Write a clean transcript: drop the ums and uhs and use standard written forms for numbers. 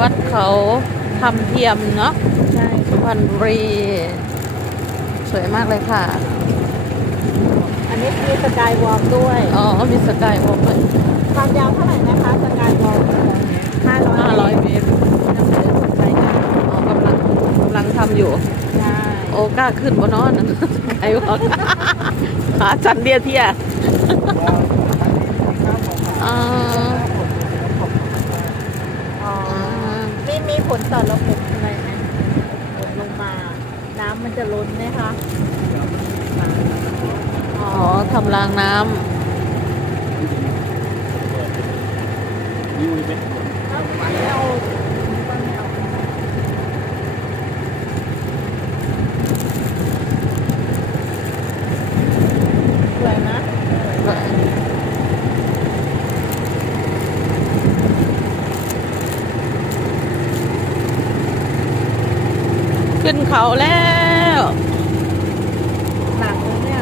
วัดเขาทำเทียมเนาะใช่สุพรรณบุรีสวยมากเลยค่ะ อันนี้มีสกายวอล์กด้วย อ๋อมีสกายวอล์กด้วย ความยาวเท่าไหร่นะคะสกายวอล์ก500 500 เมตร ยังไม่ได้สนใจนะ อ๋อกำลังทำอยู่ ใช่ โอ้กล้าขึ้นบนนอนไอ้บอกขาจันเดียเทียอ่า อ๋อมีผลต่อระบบอะไรไหมฝนลงมา น้ำมันจะล้นไหมคะ อ๋อทำรางน้ำ ไม่เอาสวยนะ ขึ้นเขาแล้ว หนักเลยเนี่ย